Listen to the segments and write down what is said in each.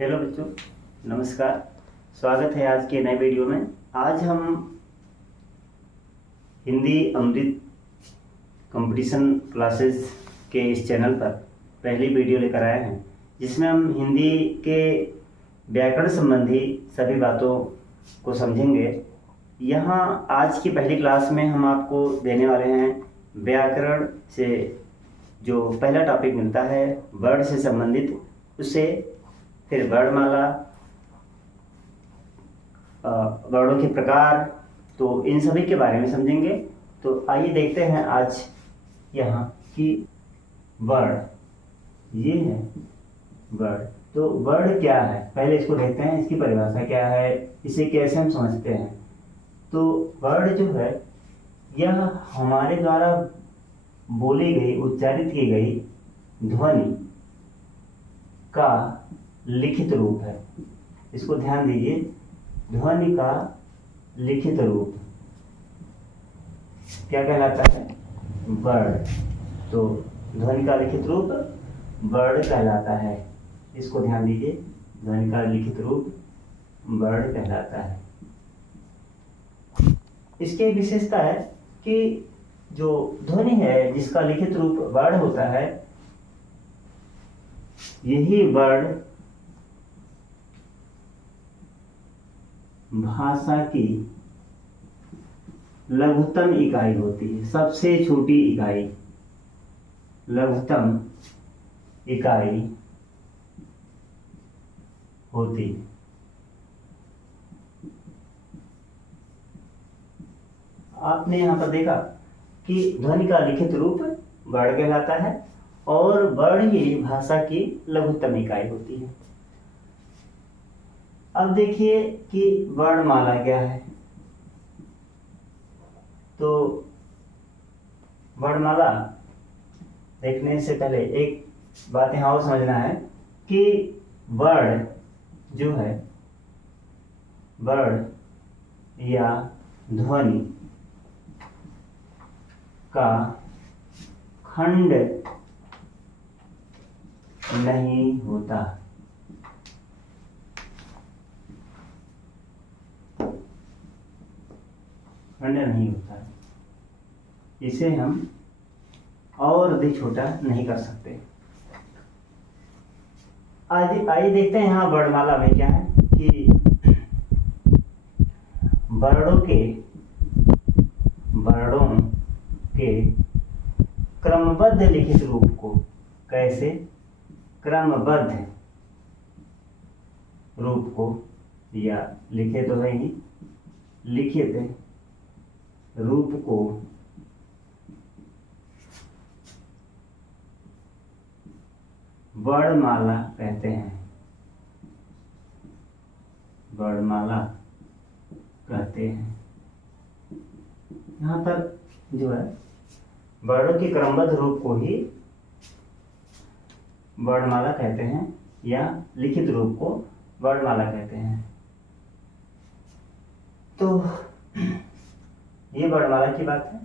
Hello बच्चों, नमस्कार। स्वागत है आज के नए वीडियो में। आज हम हिंदी अमृत कंपटीशन क्लासेस के इस चैनल पर पहली वीडियो लेकर आए हैं, जिसमें हम हिंदी के व्याकरण संबंधी सभी बातों को समझेंगे। यहाँ आज की पहली क्लास में हम आपको देने वाले हैं व्याकरण से जो पहला टॉपिक मिलता है वर्ड से संबंधित, उससे फिर वर्णमाला, वर्णों के प्रकार, तो इन सभी के बारे में समझेंगे। तो आइए देखते हैं आज यहाँ कि वर्ड ये है। वर्ड तो वर्ड क्या है, पहले इसको देखते हैं, इसकी परिभाषा क्या है, इसे कैसे हम समझते हैं। तो वर्ड जो है यह हमारे द्वारा बोली गई, उच्चारित की गई ध्वनि का लिखित रूप है। इसको ध्यान दीजिए, ध्वनि का लिखित रूप क्या कहलाता है? वर्ड। तो ध्वनि का लिखित रूप वर्ड कहलाता है। इसको ध्यान दीजिए, ध्वनि का लिखित रूप वर्ड कहलाता है। इसकी एक विशेषता है कि जो ध्वनि है जिसका लिखित रूप वर्ड होता है, यही वर्ड भाषा की लघुत्तम इकाई होती है, सबसे छोटी इकाई, लघुत्तम इकाई होती है। आपने यहां पर देखा कि ध्वनि का लिखित रूप वर्ड कहलाता है और वर्ड ही भाषा की लघुत्तम इकाई होती है। अब देखिए कि वर्णमाला क्या है। तो वर्णमाला देखने से पहले एक बात यहाँ और समझना है कि वर्ड जो है, वर्ड या ध्वनि का खंड नहीं होता। खंड नहीं होता है, इसे हम और अधिक छोटा नहीं कर सकते। आइए देखते हैं यहाँ वर्णमाला में क्या है कि वर्णों के क्रमबद्ध लिखित रूप को, कैसे क्रमबद्ध रूप को, या लिखे तो है ही, लिखित रूप को वर्णमाला कहते हैं। वर्णमाला कहते हैं। यहाँ पर जो है वर्णों के क्रमबद्ध रूप को ही वर्णमाला कहते हैं या लिखित रूप को वर्णमाला कहते हैं। तो ये वर्णमाला की बात है।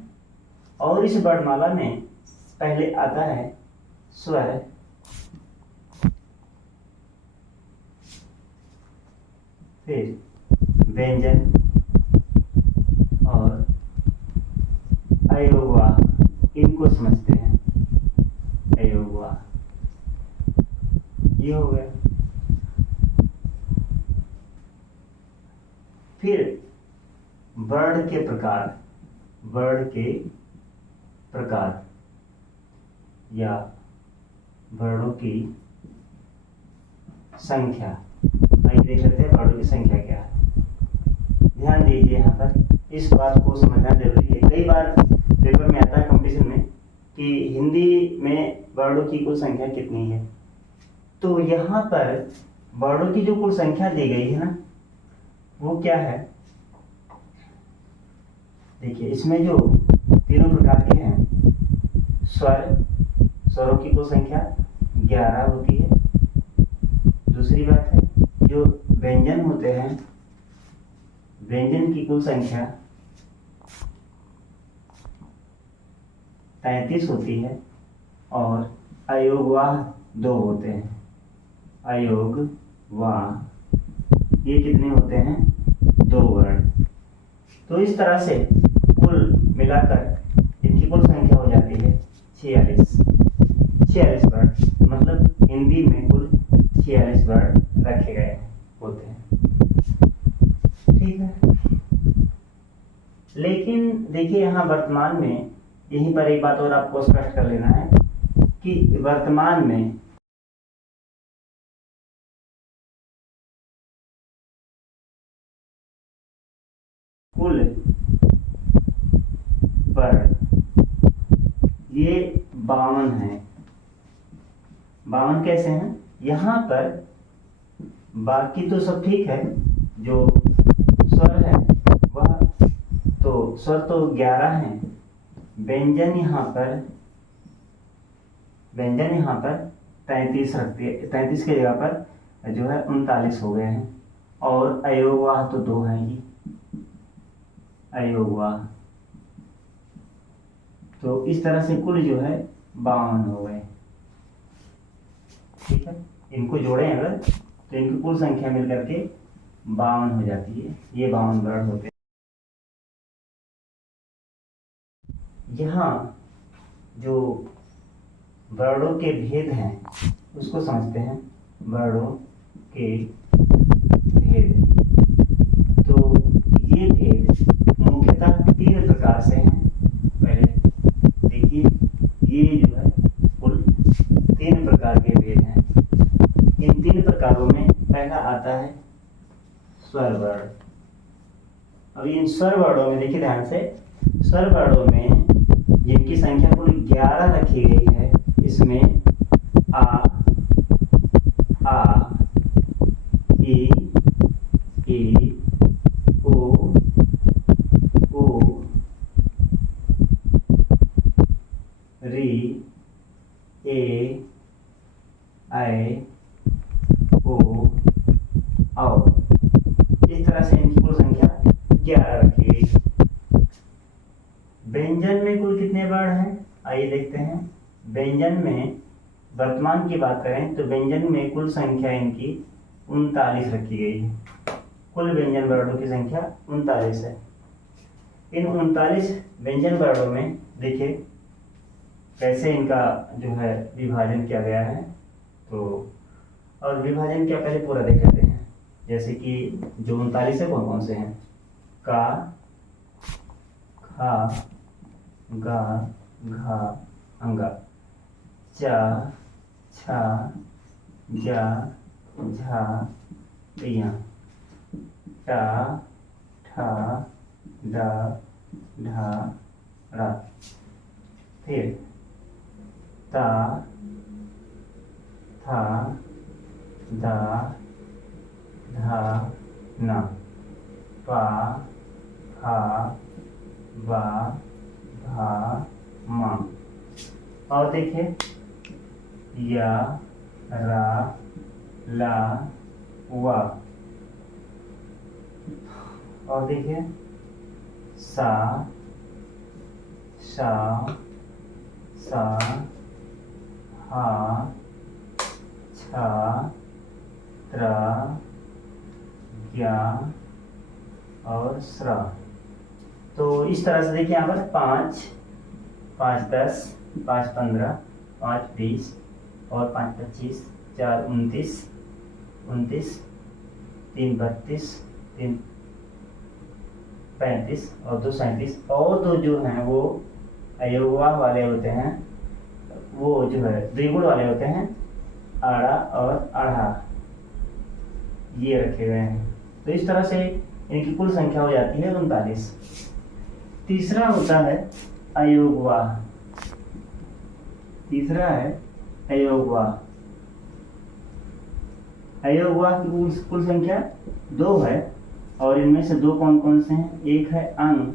और इस वर्णमाला में पहले आता है स्वर, फिर व्यंजन और अयोगवा, इनको समझते हैं। अयोगवा ये हो गया। फिर वर्ड के प्रकार, वर्ड के प्रकार या वर्णों की संख्या। आइए देख लेते हैं वर्णों की संख्या क्या है। ध्यान दीजिए, यहाँ पर इस बात को समझना जरूरी है। कई बार पेपर में आता है कंपटीशन में कि हिंदी में वर्णों की कुल संख्या कितनी है। तो यहाँ पर वर्णों की जो कुल संख्या दी गई है ना, वो क्या है? देखिए, इसमें जो तीनों प्रकार के हैं, स्वरों की कुल संख्या 11 होती है। दूसरी बात है, जो व्यंजन होते हैं, व्यंजन की कुल संख्या 33 होती है। और अयोगवाह 2 होते हैं। अयोग वाह, ये कितने होते हैं? 2 वर्ण। तो इस तरह से कुल मिलाकर इनकी कुल संख्या हो जाती है 46। 46 वर्ण, मतलब हिंदी में कुल 46 वर्ण रखे गए होते हैं। ठीक है, लेकिन देखिए यहाँ वर्तमान में, यहीं पर एक बात और आपको स्पष्ट कर लेना है कि वर्तमान में कुल वर्ण ये 52 हैं। 52 कैसे हैं? यहाँ पर बाकी तो सब ठीक है, जो स्वर है वह तो स्वर तो 11 हैं, व्यंजन यहाँ पर 33 रखती है, 33 की जगह पर जो है 39 हो गए हैं, और अयोगवाह तो 2 हैं ही, अयोगवाह। तो इस तरह से कुल जो है 52 हो गए। ठीक है, इनको जोड़ें अगर तो इनकी कुल संख्या मिलकर के 52 हो जाती है। ये 52 वर्ण होते हैं। यहाँ जो वर्णों के भेद हैं उसको समझते हैं, वर्णों के भेद। तो ये भेद मुख्यतः 3 प्रकार से हैं। पहले देखिए, ये जो है कुल 3 प्रकार के भेद हैं। इन 3 प्रकारों में पहला आता है स्वर वर्ण। अब इन स्वर वर्णों में देखिए ध्यान से, स्वर वर्णों में जिनकी संख्या कुल 11 रखी गई है, इसमें आ, ई, ओ, री, ए, ऐ, ओ, औ। इस तरह से इनकी कुल संख्या 11 रखी गई। व्यंजन में कुल कितने वर्ण हैं? आइए देखते हैं। व्यंजन में वर्तमान की बात करें तो व्यंजन में कुल संख्या इनकी 39 रखी गई है। कुल व्यंजन वर्णों की संख्या 39 है। इन 39 व्यंजन वर्णों में देखिए कैसे इनका जो है विभाजन किया गया है। तो और विभाजन क्या, पहले पूरा देख लेते हैं। जैसे कि जो 39 है कौन कौन से हैं? का, खा, गा, घा, अंगा, चा, छा, जा, झा, या, टा, ठा, डा, ढा, रा। फिर ता, था, दा, धा, ना, पा, फा, बा, भा, मा। और देखिए या, रा, ला, वा। और देखिए सा, शा, सा, हा, छा, त्रा, ज्ञा और स्रा। तो इस तरह से देखिए यहाँ पर 5, 5 10, 5 15, 5 20 और 5 25, 4 29, 29, 3 32, 3 35 और 2 37। और दो जो हैं वो अयोगवाह वाले होते हैं, वो जो है द्विगुण वाले होते हैं, आड़ा और आढ़ा, ये रखे गए हैं। तो इस तरह से इनकी कुल संख्या हो जाती है 39। तीसरा होता है अयोगवाह। तीसरा है अयोगवाह। अयोगवाह की कुल संख्या 2 है, और इनमें से 2 कौन कौन से हैं? एक है अंग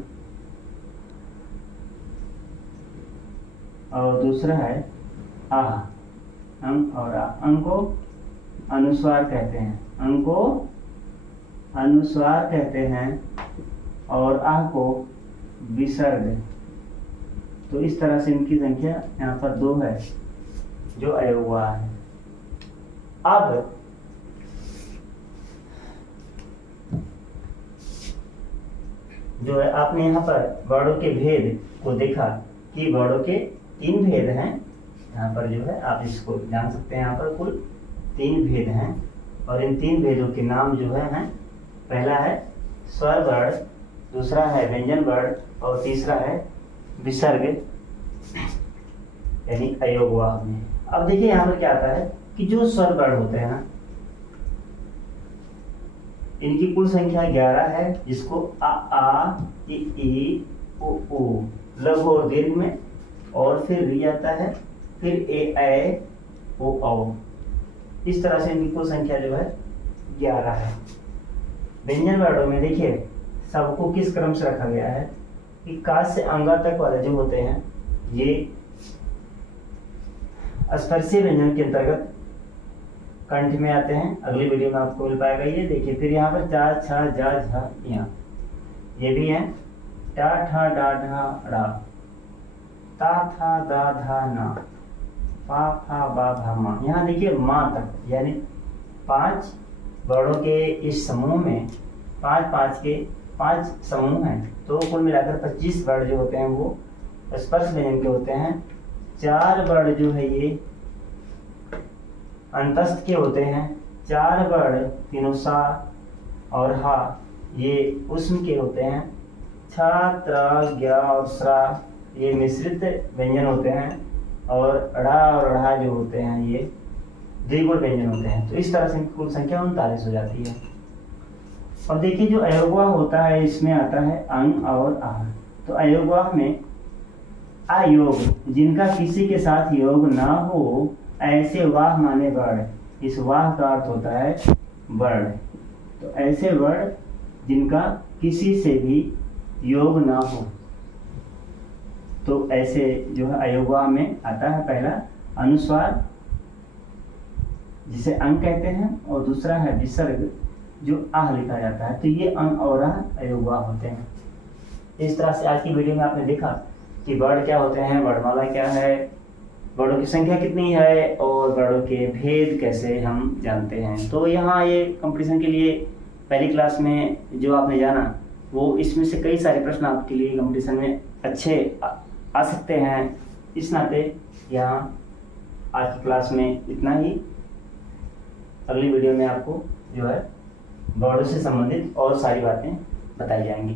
और दूसरा है आह। अंग और आह। अंग को अनुस्वार कहते हैं, अंग को अनुस्वार कहते हैं, और आह को विसर्ग। तो इस तरह से इनकी संख्या यहाँ पर 2 है जो अयोगवाह है। अब जो है आपने यहाँ पर वर्णों के भेद को देखा कि वर्णों के 3 भेद हैं। यहाँ पर जो है आप इसको जान सकते हैं, यहाँ पर कुल 3 भेद हैं और इन 3 भेदों के नाम जो है पहला है स्वर वर्ण, दूसरा है व्यंजन वर्ण और तीसरा है विसर्ग यानी अयोगवाह में। अब देखिए यहाँ पर क्या आता है कि जो स्वर वर्ण होते हैं ना, इनकी कुल संख्या 11 है, जिसको आ ई उ लघु और दीर्घ में, और फिर री आता है, फिर ए ओ औ। इस तरह से इनकी कुल संख्या जो है 11 है। व्यंजन वर्णों में देखिए सबको किस क्रम से रखा गया है कि का से अंगा तक वाले जो होते हैं ये स्पर्शीय व्यंजन के अंतर्गत कंठ में आते हैं। अगली वीडियो में आपको मिल पाएगा ये देखिए। फिर यहाँ पर जा छा जा झा यहाँ ये भी है, टा ठा डा ढा ड़ा, ता था दा धा ना, पा फा बा भा मा। यहाँ देखिए माँ तक, यानी 5 वर्णों के इस समूह में 5 समूह हैं, तो कुल मिलाकर 25 वर्ण जो होते हैं वो स्पर्श व्यंजन के होते हैं। 4 वर्ण जो है ये अंतस्थ के होते हैं, 4 वर्ण तीनों सा और हा ये उष्म के होते हैं। छा त्रा ज्ञा और स्रा ये मिश्रित व्यंजन होते हैं, और ड़ा और ढ़ा जो होते हैं ये द्विगुण व्यंजन होते हैं। तो इस तरह से कुल संख्या 39 हो जाती है। अब देखिए जो अयोगवाह होता है इसमें आता है अंग और आह। तो अयोगवाह में अयोग, जिनका किसी के साथ योग ना हो, ऐसे वाह माने वर्ण। इस वाह का अर्थ होता है वर्ण। तो ऐसे वर्ण जिनका किसी से भी योग ना हो, तो ऐसे जो है अयोगवाह में आता है पहला अनुस्वार जिसे अंग कहते हैं, और दूसरा है विसर्ग जो आह लिखा जाता है। तो ये अंग और आह अयोगवाह होते हैं। इस तरह से आज की वीडियो में आपने देखा कि वर्ण क्या होते हैं, वर्णमाला क्या है, वर्णों की संख्या कितनी है और वर्णों के भेद कैसे हम जानते हैं। तो यहाँ ये कंपटीशन के लिए पहली क्लास में जो आपने जाना वो इसमें से कई सारे प्रश्न आपके लिए कंपटीशन में अच्छे आ सकते हैं। इस नाते यहाँ आज की क्लास में इतना ही। अगली वीडियो में आपको जो है वर्णों से संबंधित और सारी बातें बताई जाएंगी।